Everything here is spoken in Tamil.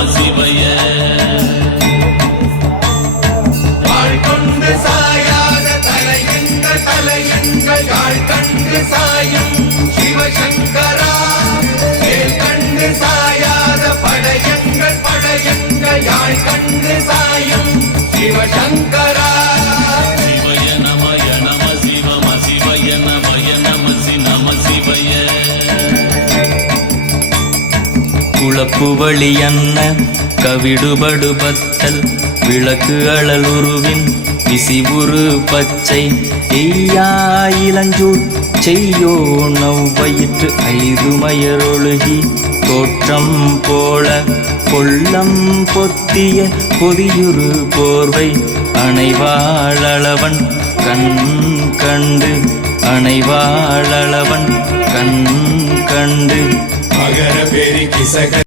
நம சிவய. கொண்டு சாயாத தலையென்ற தலையெங்கள் யாழ் கண்டு சாயம் சிவசங்கரா. கண்டு சாயாத படையங்கள் படையங்கள் சாயம் சிவசங்கரா. குளப்புவழி அன்ன கவிடுபடு பத்தல் விளக்கு அழலுருவின் விசிவுரு பச்சை. எய்யா இளஞ்சூர் செய்யோ நவ்வயிற்று ஐது மயரொழுகி. தோற்றம் போல கொள்ளம் பொத்திய பொதியுரு போர்வை. அணைவாழவன் கண் கண்டு அணைவாழவன் கண் கண்டு மகர பெருக்கி சக